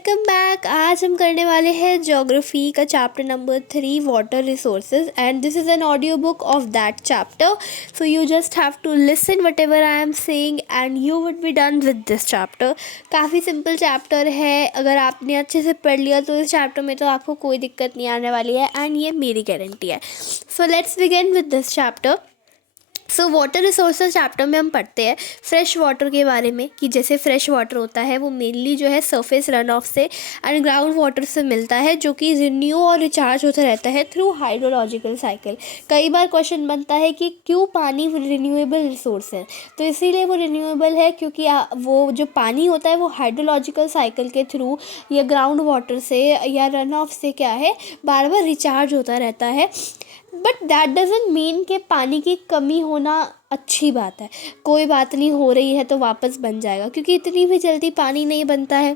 Welcome back. आज हम करने वाले हैं ज्योग्राफी का chapter number 3 water resources and this is an audio book of that chapter. So you just have to listen whatever I am saying and you would be done with this chapter. काफ़ी simple chapter है, अगर आपने अच्छे से पढ़ लिया तो इस चैप्टर में तो आपको कोई दिक्कत नहीं आने वाली है एंड ये मेरी गारंटी है। So let's begin with this chapter. So water resources chapter में हम पढ़ते हैं फ्रेश वाटर के बारे में कि जैसे फ्रेश वाटर होता है वो मेनली जो है सरफेस रन ऑफ से एंड ग्राउंड वाटर से मिलता है, जो कि रिन्यू और रिचार्ज होता रहता है थ्रू हाइड्रोलॉजिकल साइकिल। कई बार क्वेश्चन बनता है कि क्यों पानी रिन्यूएबल रिसोर्स है, तो इसीलिए वो रिन्यूएबल है क्योंकि वो जो पानी होता है वो हाइड्रोलॉजिकल साइकिल के थ्रू या ग्राउंड वाटर से या रन ऑफ से क्या है बार बार रिचार्ज होता रहता है। बट दैट डजंट मीन कि पानी की कमी होना अच्छी बात है। कोई बात नहीं, हो रही है तो वापस बन जाएगा, क्योंकि इतनी भी जल्दी पानी नहीं बनता है।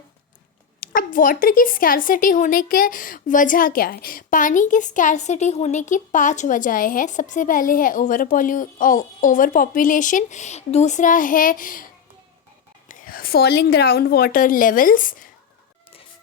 अब वाटर की स्कैरसिटी होने के वजह क्या है? पानी की स्कैरसिटी होने की 5 वजहें हैं। सबसे पहले है ओवर पॉपुलेशन, दूसरा है फॉलिंग ग्राउंड वाटर लेवल्स,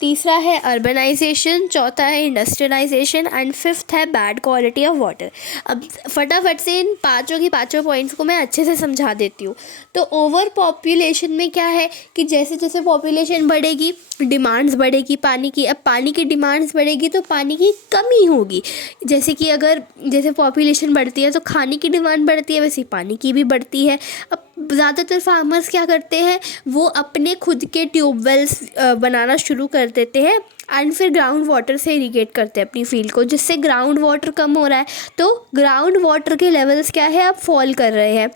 तीसरा है अर्बनाइजेशन, चौथा है इंडस्ट्रियलाइजेशन एंड फिफ्थ है बैड क्वालिटी ऑफ वाटर। अब फटाफट से इन पांचों की पांचों पॉइंट्स को मैं अच्छे से समझा देती हूँ। तो ओवर पॉपुलेशन में क्या है कि जैसे जैसे पॉपुलेशन बढ़ेगी डिमांड्स बढ़ेगी पानी की। अब पानी की डिमांड्स बढ़ेगी तो पानी की कमी होगी। जैसे कि अगर जैसे पॉपुलेशन बढ़ती है तो खाने की डिमांड बढ़ती है, वैसे पानी की भी बढ़ती है। अब ज़्यादातर फार्मर्स क्या करते हैं, वो अपने खुद के ट्यूबवेल्स बनाना शुरू कर देते हैं एंड फिर ग्राउंड वाटर से इरिगेट करते हैं अपनी फील्ड को, जिससे ग्राउंड वाटर कम हो रहा है। तो ग्राउंड वाटर के लेवल्स क्या है अब फॉल कर रहे हैं।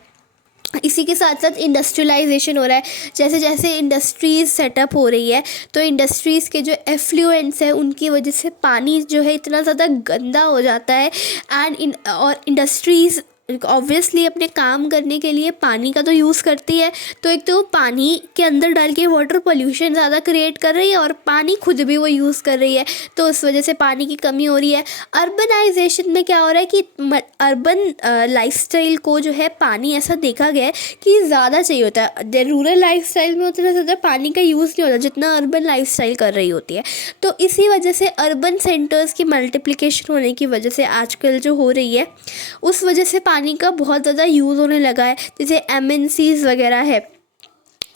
इसी के साथ साथ इंडस्ट्रियलाइजेशन हो रहा है। जैसे जैसे इंडस्ट्रीज़ सेटअप हो रही है तो इंडस्ट्रीज़ के जो एफ्लुएंट्स है उनकी वजह से पानी जो है इतना ज़्यादा गंदा हो जाता है और इंडस्ट्रीज़ ऑब्वियसली अपने काम करने के लिए पानी का तो यूज़ करती है, तो एक तो पानी के अंदर डाल के वाटर पोल्यूशन ज़्यादा क्रिएट कर रही है और पानी खुद भी वो यूज़ कर रही है, तो उस वजह से पानी की कमी हो रही है। अर्बनाइजेशन में क्या हो रहा है कि अर्बन लाइफस्टाइल को जो है पानी ऐसा देखा गया है कि ज़्यादा चाहिए होता है। रूरल लाइफस्टाइल में उतना ज़्यादा पानी का यूज़ नहीं होता जितना अर्बन लाइफस्टाइल कर रही होती है। तो इसी वजह से अर्बन सेंटर्स की मल्टीप्लिकेशन होने की वजह से आजकल जो हो रही है उस वजह से पानी का बहुत ज़्यादा यूज़ होने लगा है। जैसे MNCs वगैरह है,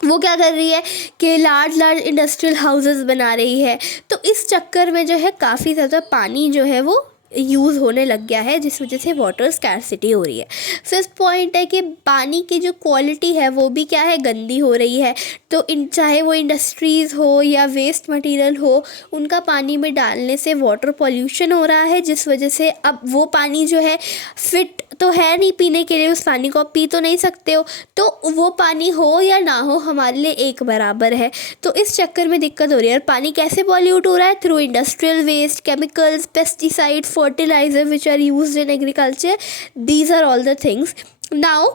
वो क्या कर रही है कि लार्ज इंडस्ट्रियल हाउसेस बना रही है, तो इस चक्कर में जो है काफ़ी ज़्यादा पानी जो है वो यूज़ होने लग गया है, जिस वजह से वाटर स्कैरसिटी हो रही है। फिफ्थ पॉइंट है कि पानी की जो क्वालिटी है वो भी क्या है गंदी हो रही है। तो चाहे वो इंडस्ट्रीज़ हो या वेस्ट मटेरियल हो, उनका पानी में डालने से वाटर पॉल्यूशन हो रहा है, जिस वजह से अब वो पानी जो है फिट तो है नहीं पीने के लिए, उस पानी को आप पी तो नहीं सकते हो, तो वो पानी हो या ना हो हमारे लिए एक बराबर है। तो इस चक्कर में दिक्कत हो रही है। और पानी कैसे पॉल्यूट हो रहा है? Through industrial waste, chemicals, pesticide, fertiliser which are used in agriculture. These are all the things. Now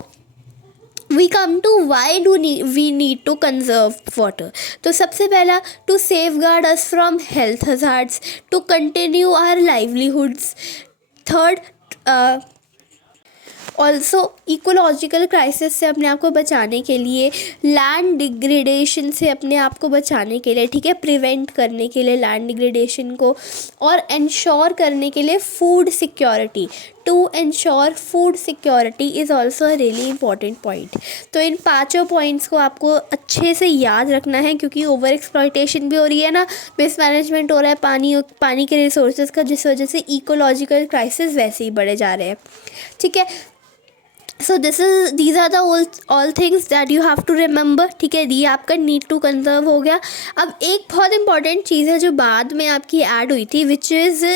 we come to why we need to conserve water. तो सबसे पहला to safeguard us from health hazards, to continue our livelihoods. Third, also ecological crisis से अपने आप को बचाने के लिए, लैंड डिग्रेडेशन से अपने आप को बचाने के लिए, ठीक है, प्रिवेंट करने के लिए लैंड डिग्रेडेशन को, और इंश्योर करने के लिए food security. To ensure food security is also a really important point. तो इन पांचों पॉइंट्स को आपको अच्छे से याद रखना है, क्योंकि ओवर एक्सप्लॉयटेशन भी हो रही है ना, मिसमैनेजमेंट हो रहा है पानी के रिसोर्सेज का, जिस वजह से इकोलॉजिकल क्राइसिस वैसे ही बढ़े जा रहे हैं। ठीक है, सो these are the all things that you have to remember। ठीक है, ये आपका नीड टू कंजर्व हो गया। अब एक बहुत इंपॉर्टेंट चीज़ है जो बाद में आपकी ऐड हुई थी, विच इज़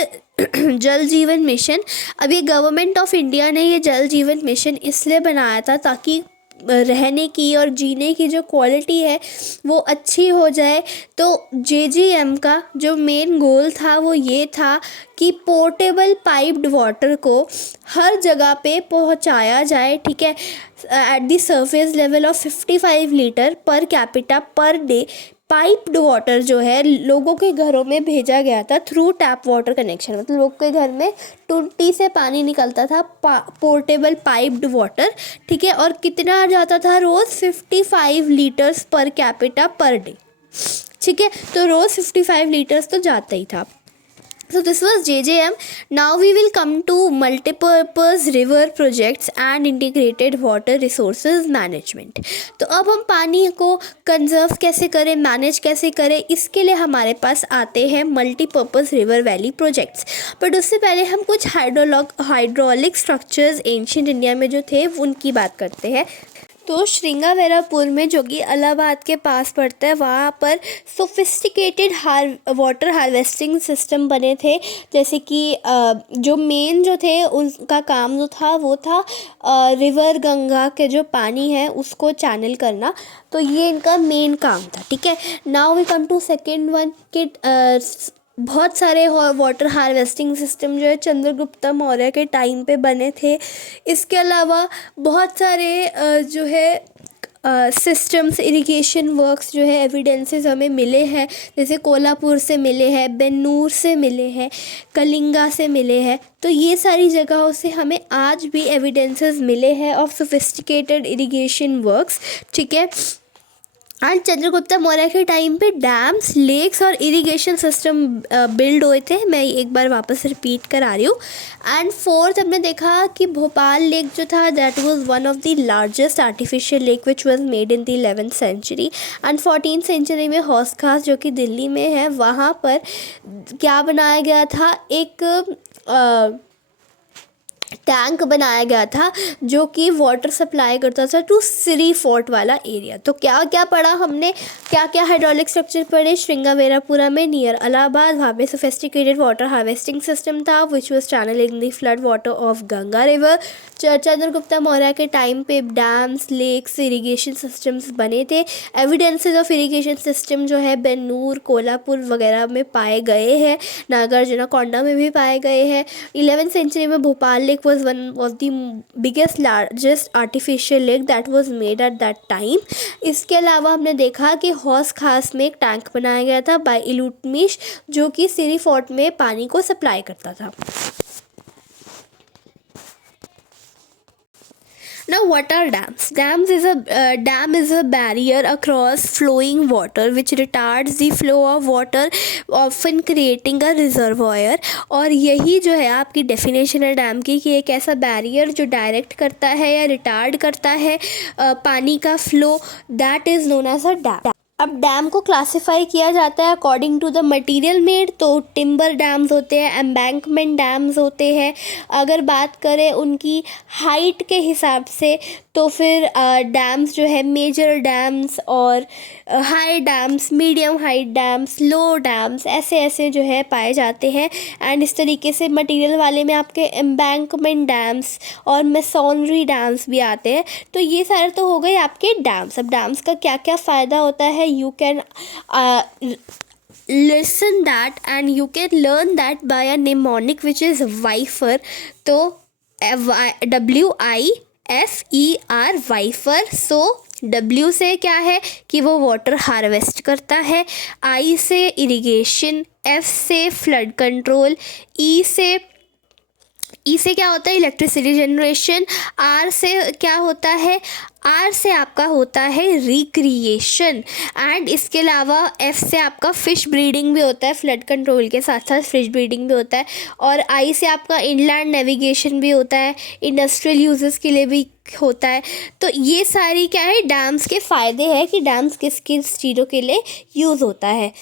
जल जीवन मिशन। अब ये गवर्नमेंट ऑफ इंडिया ने ये जल जीवन मिशन इसलिए बनाया था ताकि रहने की और जीने की जो क्वालिटी है वो अच्छी हो जाए। तो JGM का जो मेन गोल था वो ये था कि पोर्टेबल पाइप्ड वाटर को हर जगह पे पहुंचाया जाए, ठीक है, at the surface level of 55 litre per capita per day. Piped water जो है लोगों के घरों में भेजा गया था थ्रू टैप वाटर कनेक्शन, मतलब लोगों के घर में टूटी से पानी निकलता था, पोर्टेबल पाइप्ड वाटर, ठीक है। और कितना आ जाता था रोज़? 55 litres per capita per day. ठीक है, तो रोज़ 55 लीटर्स तो जाता ही था। So this was JJM. Now we will come to multipurpose river projects and integrated water resources management. तो अब हम पानी को कंजर्व कैसे करें, मैनेज कैसे करें, इसके लिए हमारे पास आते हैं multipurpose river valley projects. But उससे पहले हम कुछ हाइड्रोलिक स्ट्रक्चर्स एंशिएंट इंडिया में जो थे उनकी बात करते हैं। तो श्रृंगावेरापुर में, जो कि इलाहाबाद के पास पड़ता है, वहाँ पर सोफिस्टिकेटेड वाटर हार्वेस्टिंग सिस्टम बने थे। जैसे कि जो मेन जो थे उनका काम जो था वो था रिवर गंगा के जो पानी है उसको चैनल करना, तो ये इनका मेन काम था। ठीक है, now we come to second one कि बहुत सारे वाटर हार्वेस्टिंग सिस्टम जो है चंद्रगुप्त मौर्य के टाइम पे बने थे। इसके अलावा बहुत सारे जो है सिस्टम्स, इरिगेशन वर्क्स जो है एविडेंसेस हमें मिले हैं, जैसे कोल्हापुर से मिले हैं, बेन्नूर से मिले हैं, कलिंगा से मिले हैं। तो ये सारी जगहों से हमें आज भी एविडेंसेस मिले हैं ऑफ सोफिस्टिकेटेड इरिगेशन वर्क्स। ठीक है, एंड चंद्रगुप्त मौर्य के टाइम पे डैम्स, लेक्स और इरिगेशन सिस्टम बिल्ड हुए थे। मैं एक बार वापस रिपीट करा रही हूँ। एंड फोर्थ हमने देखा कि भोपाल लेक जो था that was one of the largest artificial lake which was made in the 11th century. And 14th century में हौस खास जो कि दिल्ली में है, वहाँ पर क्या बनाया गया था, एक टैंक बनाया गया था जो कि वाटर सप्लाई करता था टू सिरी फोर्ट वाला एरिया। तो क्या क्या पढ़ा हमने, क्या क्या हाइड्रोलिक स्ट्रक्चर पढ़े श्रृंगावेरापुरा में नियर इलाहाबाद। वहाँ पे सोफिस्टिकेटेड वाटर हार्वेस्टिंग सिस्टम था which was channelling the flood water of Ganga river. Chandragupta Maurya के टाइम पे डैम्स, लेक्स, इरिगेशन सिस्टम्स बने थे। एविडेंसेस ऑफ इरिगेशन सिस्टम जो है बेन्नूर, कोल्हापुर वगैरह में पाए गए हैं, नागार्जुनकोंडा में भी पाए गए हैं। 11th सेंचुरी में Bhopal lake was one of the biggest largest artificial lake that was made at that time. इसके अलावा हमने देखा कि हौस खास में एक टैंक बनाया गया था बाय इल्तुतमिश, जो कि सिरी फोर्ट में पानी को सप्लाई करता था। Now, what are dams? Dam is a barrier across flowing water which retards the flow of water, often creating a reservoir. और यही जो है आपकी डेफिनेशन है डैम की, कि एक ऐसा बैरियर जो डायरेक्ट करता है या रिटार्ड करता है पानी का flow, that is known as a dam. अब डैम को क्लासिफाई किया जाता है according to the material made. तो टिम्बर डैम्स होते हैं, एम्बैंकमेंट डैम्स होते हैं। अगर बात करें उनकी हाइट के हिसाब से तो फिर डैम्स जो है मेजर डैम्स और high dams, medium height dams, low dams, ऐसे जो है पाए जाते हैं। एंड इस तरीके से मटेरियल वाले में आपके एम्बैंकमेंट डैम्स और मेसोनरी डैम्स भी आते हैं। तो ये सारे तो हो गए आपके डैम्स। अब डैम्स का क्या क्या फ़ायदा होता है, you can listen that and you can learn that by a mnemonic which is WIFER. तो WIFER, वाइफर। सो W से क्या है कि वो वाटर हार्वेस्ट करता है, I से इरिगेशन, F से फ्लड कंट्रोल, E से क्या होता है इलेक्ट्रिसिटी जनरेशन, R से क्या होता है, R से आपका होता है रिक्रिएशन। एंड इसके अलावा F से आपका फ़िश ब्रीडिंग भी होता है, फ्लड कंट्रोल के साथ साथ फ़िश ब्रीडिंग भी होता है। और I से आपका इनलैंड नेविगेशन भी होता है, इंडस्ट्रियल यूजेस के लिए भी होता है। तो ये सारी क्या है डैम्स के फ़ायदे हैं कि डैम्स किस किस चीज़ों के लिए यूज़ होता है।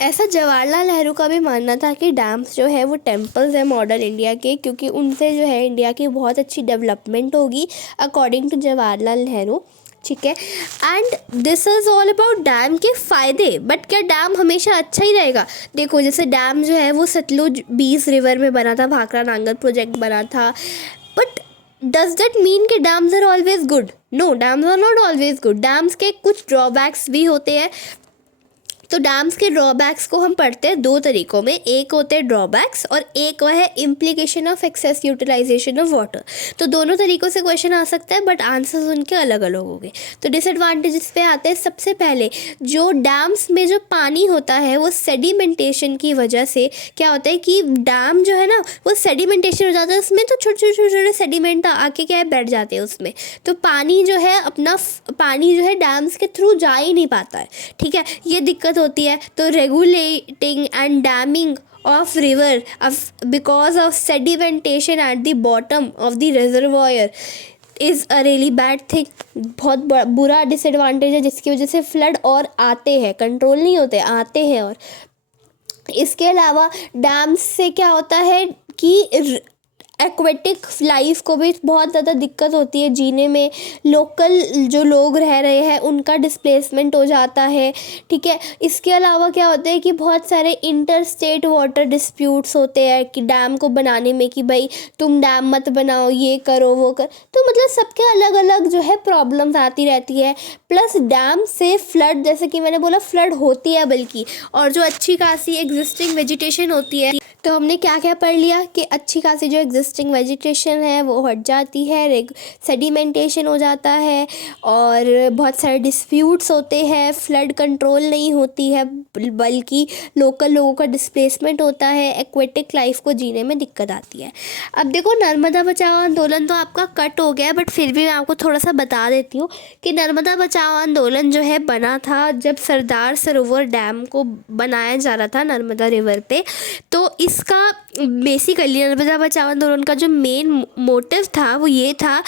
ऐसा जवाहरलाल नेहरू का भी मानना था कि डैम्स जो है वो टेम्पल्स है मॉडर्न इंडिया के, क्योंकि उनसे जो है इंडिया की बहुत अच्छी डेवलपमेंट होगी अकॉर्डिंग टू जवाहरलाल नेहरू। ठीक है, and this is all about dam के फ़ायदे। बट क्या डैम हमेशा अच्छा ही रहेगा? देखो, जैसे डैम जो है वो सतलुज 20 रिवर में बना था, भाखड़ा नांगल प्रोजेक्ट बना था। बट डज दैट मीन कि dams are always good? No, dams are not always good. Dams के कुछ ड्रॉबैक्स भी होते हैं। तो डैम्स के ड्रॉबैक्स को हम पढ़ते हैं दो तरीक़ों में, एक होते हैं ड्रॉबैक्स और एक वह है implication of excess utilisation of water. तो दोनों तरीक़ों से क्वेश्चन आ सकता है, बट आंसर्स उनके अलग अलग होंगे। तो डिसएडवांटेजेस पे आते हैं। सबसे पहले जो डैम्स में जो पानी होता है वो सेडिमेंटेशन की वजह से क्या होता है कि डैम जो है ना वो सेडिमेंटेशन हो जाता है, उसमें तो छोटे सेडिमेंट आके क्या है बैठ जाते हैं उसमें। तो पानी जो है डैम्स के थ्रू जा ही नहीं पाता है। ठीक है, ये दिक्कत होती है, तो regulating and damming of river because of sedimentation at the bottom of the reservoir is a really bad thing. बहुत बुरा डिसएडवांटेज है, जिसकी वजह से फ्लड और आते हैं, कंट्रोल नहीं होते, आते हैं। और इसके अलावा डैम से क्या होता है कि एक्वेटिक लाइफ को भी बहुत ज़्यादा दिक्कत होती है जीने में। लोकल जो लोग रह रहे हैं उनका डिस्प्लेसमेंट हो जाता है, ठीक है। इसके अलावा क्या होता है कि बहुत सारे इंटर स्टेट वाटर डिस्प्यूट्स होते हैं कि डैम को बनाने में, कि भाई तुम डैम मत बनाओ, ये करो वो कर, तो मतलब सबके अलग अलग जो है प्रॉब्लम्स आती रहती है। प्लस डैम से फ्लड, जैसे कि मैंने बोला, फ्लड होती है बल्कि, और जो अच्छी खासी एग्जिस्टिंग वेजिटेशन होती है, तो हमने क्या क्या पढ़ लिया कि अच्छी खासी जो एग्जिस्टिंग वेजिटेशन है वो हट जाती है, सेडिमेंटेशन हो जाता है, और बहुत सारे डिस्प्यूट्स होते हैं, फ्लड कंट्रोल नहीं होती है बल्कि लोकल लोगों का डिस्प्लेसमेंट होता है, एक्वेटिक लाइफ को जीने में दिक्कत आती है। अब देखो, नर्मदा बचाओ आंदोलन तो आपका कट हो गया है, बट फिर भी मैं आपको थोड़ा सा बता देती हूँ कि नर्मदा बचाओ आंदोलन जो है बना था जब सरदार सरोवर डैम को बनाया जा रहा था नर्मदा रिवर पे। तो इसका बेसिकली नर्मदा बचाओ आंदोलन का जो मेन मोटिव था वो ये था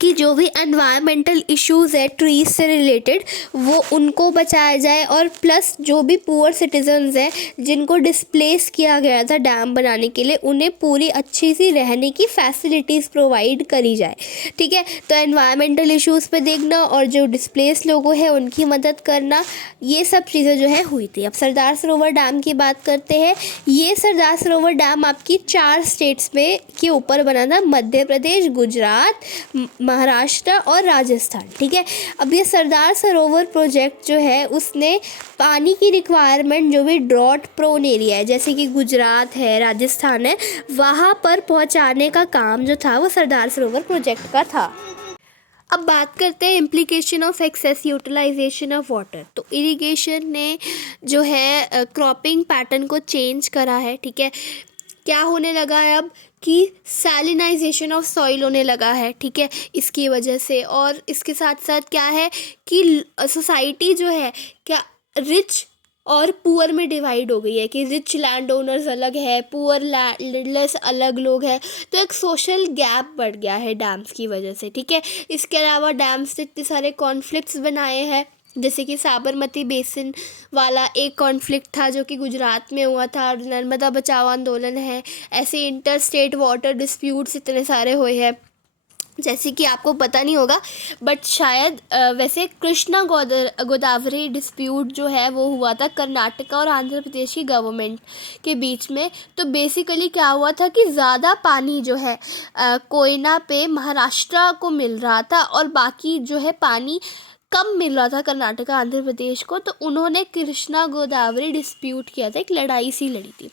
कि जो भी एनवायरमेंटल इश्यूज़ है ट्रीज से रिलेटेड, वो उनको बचाया जाए, और प्लस जो भी पुअर सिटीजन्स हैं जिनको डिस्प्लेस किया गया था डैम बनाने के लिए, उन्हें पूरी अच्छी सी रहने की फैसिलिटीज़ प्रोवाइड करी जाए, ठीक है। तो एनवायरमेंटल इश्यूज़ पे देखना और जो डिस्प्लेस लोगों हैं उनकी मदद करना, ये सब चीज़ें जो है हुई थी। अब सरदार सरोवर डैम की बात करते हैं। ये सरदार सरोवर डैम आपकी 4 स्टेट्स में के ऊपर बना था, मध्य प्रदेश, गुजरात, महाराष्ट्र और राजस्थान, ठीक है। अब ये सरदार सरोवर प्रोजेक्ट जो है उसने पानी की रिक्वायरमेंट जो भी ड्रॉट प्रोन एरिया है, जैसे कि गुजरात है, राजस्थान है, वहाँ पर पहुँचाने का काम जो था वो सरदार सरोवर प्रोजेक्ट का था। अब बात करते हैं implication of excess utilisation of water. तो इरिगेशन ने जो है क्रॉपिंग पैटर्न को चेंज करा है, ठीक है। क्या होने लगा है अब कि सैलिनाइजेशन ऑफ सॉइल होने लगा है, ठीक है, इसकी वजह से। और इसके साथ साथ क्या है कि सोसाइटी जो है क्या रिच और पुअर में डिवाइड हो गई है, कि रिच लैंड ओनर्स अलग है, पुअर लैंडलेस अलग लोग हैं। तो एक सोशल गैप बढ़ गया है डैम्स की वजह से, ठीक है। इसके अलावा डैम्स से इतने सारे कॉन्फ्लिक्ट्स बनाए हैं, जैसे कि साबरमती बेसिन वाला एक कॉन्फ्लिक्ट था जो कि गुजरात में हुआ था, और नर्मदा बचाओ आंदोलन है। ऐसे इंटर स्टेट वाटर डिस्प्यूट्स इतने सारे हुए हैं, जैसे कि आपको पता नहीं होगा बट शायद वैसे कृष्णा गोदावरी डिस्प्यूट जो है वो हुआ था कर्नाटका और आंध्र प्रदेश की गवर्नमेंट के बीच में। तो बेसिकली क्या हुआ था कि ज़्यादा पानी जो है कोयना पे महाराष्ट्र को मिल रहा था और बाकी जो है पानी कम मिल रहा था कर्नाटका आंध्र प्रदेश को। तो उन्होंने कृष्णा गोदावरी डिस्प्यूट किया था, एक लड़ाई सी लड़ी थी।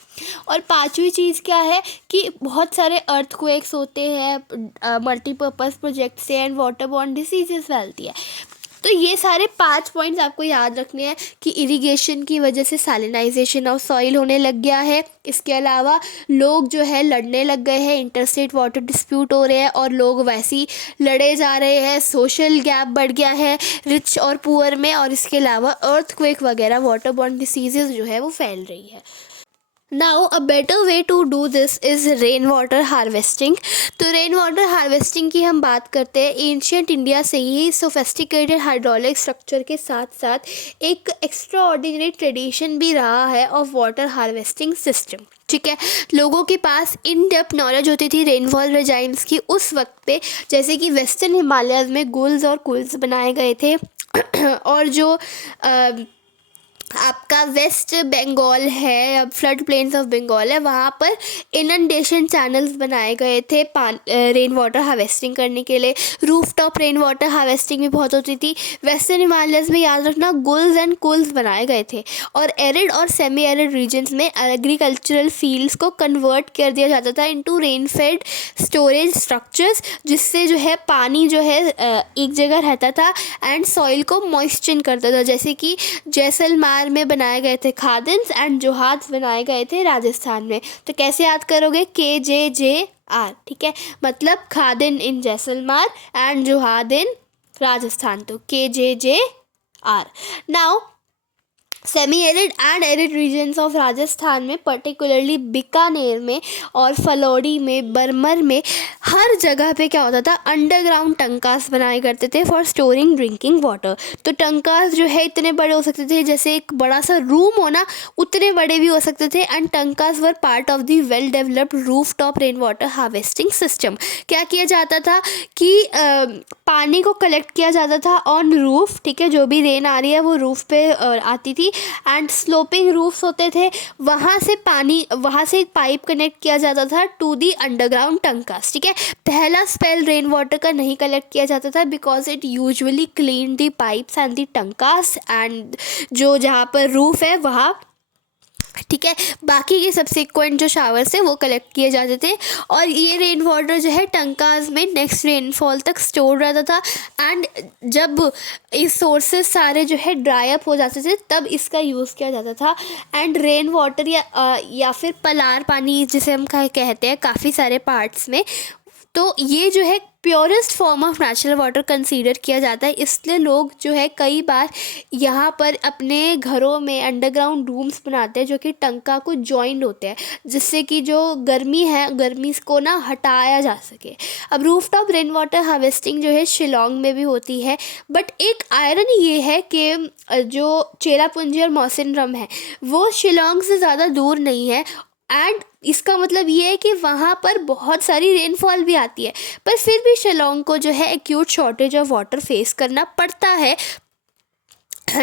और 5वीं चीज़ क्या है कि बहुत सारे अर्थक्वेक्स होते हैं मल्टीपर्पज़ प्रोजेक्ट से, एंड वाटरबॉर्न डिसीजेस फैलती है। तो ये सारे 5 पॉइंट्स आपको याद रखने हैं कि इरिगेशन की वजह से सैलिनाइजेशन ऑफ सॉइल होने लग गया है। इसके अलावा लोग जो है लड़ने लग गए हैं, इंटरस्टेट वाटर डिस्प्यूट हो रहे हैं और लोग वैसे ही लड़े जा रहे हैं, सोशल गैप बढ़ गया है रिच और पुअर में, और इसके अलावा अर्थक्वेक वगैरह वाटरबॉर्न डिसीजेस जो है वो फैल रही है। Now a better way to do this is rain water harvesting. तो रेन वाटर हार्वेस्टिंग की हम बात करते हैं। एंशियंट इंडिया से ही सोफेस्टिकेटेड हाइड्रोलिक स्ट्रक्चर के साथ साथ एक एक्स्ट्रा ऑर्डिनरी ट्रेडिशन भी रहा है ऑफ वाटर हार्वेस्टिंग सिस्टम, ठीक है। लोगों के पास इन डेप्थ नॉलेज होती थी रेनफॉल रेजाइम्स की उस वक्त पे, जैसे कि वेस्टर्न हिमालयाज़ में गुल्स और कुल्स बनाए गए थे और जो आपका वेस्ट बंगाल है, फ्लड प्लेन्स ऑफ बंगाल है, वहाँ पर इनंडेशन चैनल्स बनाए गए थे रेन वाटर हार्वेस्टिंग करने के लिए। Roof top rain water harvesting भी बहुत होती थी। वेस्टर्न हिमालयस में याद रखना गुल्स एंड कुल्स बनाए गए थे। और एरिड और सेमी एरिड रीजन्स में एग्रीकल्चरल फील्ड्स को कन्वर्ट कर दिया जाता था into rain fade storage structures, जिससे जो है पानी जो है एक जगह रहता था एंड सॉइल को मॉइस्चर करता था। जैसे कि जैसलमेर में बनाए गए थे खादिन्स एंड जोहाद्स बनाए गए थे राजस्थान में। तो कैसे याद करोगे? KJJR, ठीक है, मतलब khadin in Jaisalmer and johad in Rajasthan, तो KJJR। Now semi arid and arid regions of Rajasthan में, पर्टिकुलरली बीकानेर में और फलौड़ी में, बरमर में, हर जगह पे क्या होता था, अंडरग्राउंड टंकास बनाए करते थे फॉर स्टोरिंग ड्रिंकिंग वाटर। तो टंकास जो है इतने बड़े हो सकते थे, जैसे एक बड़ा सा रूम हो ना, उतने बड़े भी हो सकते थे। एंड टंकास were part of the well developed rooftop rain water harvesting system. क्या किया जाता था कि पानी को कलेक्ट किया जाता था ऑन रूफ, ठीक है, जो भी रेन आ रही है वो रूफ पे आती थी। एंड स्लोपिंग रूफ्स होते थे, वहाँ से पानी, वहाँ से एक पाइप कनेक्ट किया जाता था टू दी अंडरग्राउंड टंकास, ठीक है। पहला स्पेल रेन वाटर का नहीं कलेक्ट किया जाता था because it usually clean the pipes and the टंकास एंड जो जहाँ पर रूफ है वहाँ, ठीक है। बाकी के सबसिक्वेंट जो शावर्स है वो कलेक्ट किए जाते थे और ये रेन वाटर जो है टंकास में नेक्स्ट रेनफॉल तक स्टोर रहता था। एंड जब इस सोर्सेस सारे जो है ड्राई अप हो जाते थे तब इसका यूज़ किया जाता था। एंड रेन वाटर या फिर पलार पानी जिसे हम कहते हैं काफ़ी सारे पार्ट्स में, तो ये जो है purest form of natural water consider किया जाता है। इसलिए लोग जो है कई बार यहाँ पर अपने घरों में अंडरग्राउंड रूम्स बनाते हैं जो कि टंका को जॉइंट होते हैं, जिससे कि जो गर्मी है, गर्मी को ना हटाया जा सके। अब रूफटॉप रेन वाटर हार्वेस्टिंग जो है शिलोंग में भी होती है, बट एक आयरन ये है कि जो चेरापूंजी और मौसिनराम है वो शिलोंग से ज़्यादा दूर नहीं है। एंड इसका मतलब ये है कि वहाँ पर बहुत सारी रेनफॉल भी आती है, पर फिर भी शिलोंग को जो है acute shortage of water face करना पड़ता है,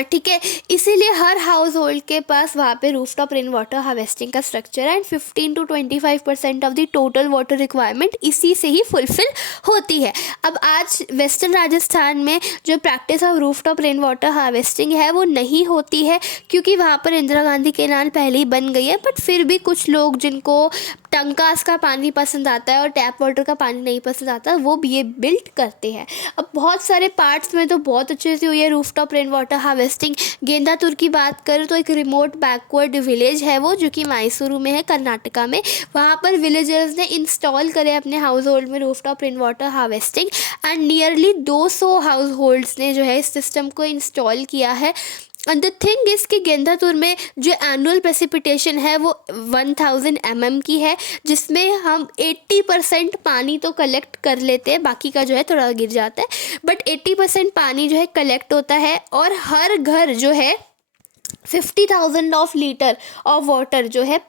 ठीक है। इसीलिए हर हाउस होल्ड के पास वहाँ पे रूफटॉप रेन वाटर हार्वेस्टिंग का स्ट्रक्चर है and 15 to 25% of the total water requirement इसी से ही फुलफिल होती है। अब आज वेस्टर्न राजस्थान में जो practice of rooftop rain water harvesting है वो नहीं होती है क्योंकि वहाँ पर इंदिरा गांधी कैनाल पहले ही बन गई है, बट फिर भी कुछ लोग जिनको टंकास का पानी पसंद आता है और टैप वाटर का पानी नहीं पसंद आता वो भी ये बिल्ट करते हैं। अब बहुत सारे पार्ट्स में तो बहुत अच्छे से हुई है रूफटॉप रेन वाटर हार्वेस्टिंग। गेंदातुर की बात करें तो एक रिमोट बैकवर्ड विलेज है वो, जो कि मैसूरू में है, कर्नाटका में। वहाँ पर विलेजर्स ने इंस्टॉल करे अपने हाउस होल्ड में rooftop rain water harvesting and nearly 200 house holds ने जो है इस सिस्टम को इंस्टॉल किया है। एंड द थिंग इज़ कि गेंदातुर में जो एनुअल प्रेसिपिटेशन है वो 1000 mm की है, जिसमें हम 80% पानी तो कलेक्ट कर लेते हैं, बाकी का जो है थोड़ा गिर जाता है, बट 80% पानी जो है कलेक्ट होता है। और हर घर जो है 50,000 ऑफ लीटर ऑफ वाटर जो है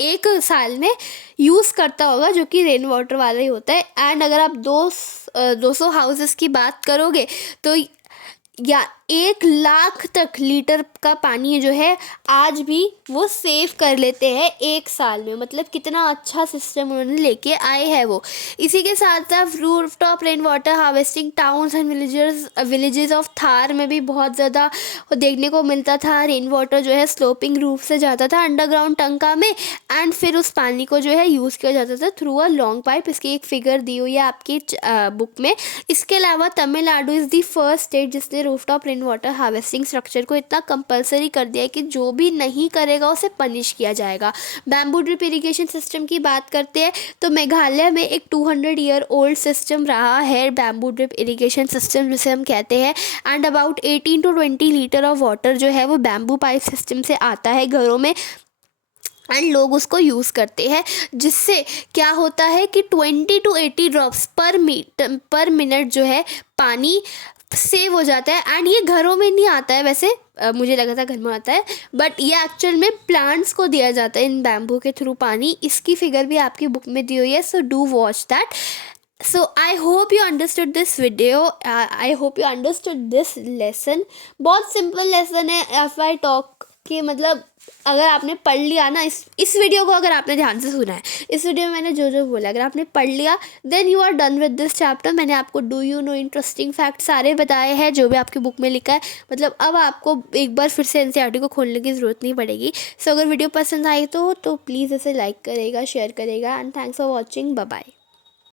एक साल में यूज़ करता होगा, जो कि रेन वाटर वाला ही होता है। एंड अगर आप 200 हाउसेस की बात करोगे तो या 1 लाख तक लीटर का पानी जो है आज भी वो सेव कर लेते हैं एक साल में। मतलब कितना अच्छा सिस्टम उन्होंने लेके आए हैं वो। इसी के साथ साथ rooftop rain water harvesting towns and villages of Thar में भी बहुत ज़्यादा देखने को मिलता था। रेन वाटर जो है स्लोपिंग रूफ से जाता था अंडरग्राउंड टंका में एंड फिर उस पानी को जो है यूज़ किया जाता था थ्रू अ लॉन्ग पाइप। इसकी एक फिगर दी हुई है आपकी बुक में। इसके अलावा Tamil Nadu is the first state जिसने rooftop rain water harvesting structure को इतना कंपलसरी कर दिया है कि जो भी नहीं करेगा उसे पनिश किया जाएगा। बैम्बू ड्रिप इरिगेशन सिस्टम की बात करते हैं तो मेघालय में एक 200 ईयर ओल्ड सिस्टम रहा है बैम्बू ड्रिप इरिगेशन सिस्टम जिसे हम कहते हैं। And about 18 to 20 litre of water जो है वो बैम्बू पाइप सिस्टम से आता है घरों में एंड लोग उसको यूज़ करते हैं, जिससे क्या होता है कि 20 to 80 ड्रॉप्स पर मिनट जो है पानी सेव हो जाता है। एंड ये घरों में नहीं आता है, वैसे मुझे लगा था घर में आता है, बट ये एक्चुअल में प्लांट्स को दिया जाता है इन बैम्बू के थ्रू पानी। इसकी फिगर भी आपकी बुक में दी हुई है, so do watch that. So I hope you understood this video. I hope you understood this lesson. बहुत सिंपल लेसन है एफ आई टॉक के, मतलब अगर आपने पढ़ लिया ना इस वीडियो को, अगर आपने ध्यान से सुना है, इस वीडियो में मैंने जो जो बोला अगर आपने पढ़ लिया then you are done with this chapter. मैंने आपको do you know interesting fact सारे बताए हैं जो भी आपकी बुक में लिखा है। मतलब अब आपको एक बार फिर से एनसीईआरटी को खोलने की ज़रूरत नहीं पड़ेगी। सो अगर वीडियो पसंद आई तो प्लीज़ इसे लाइक करेगा, शेयर करेगा and thanks for watching. Bye bye.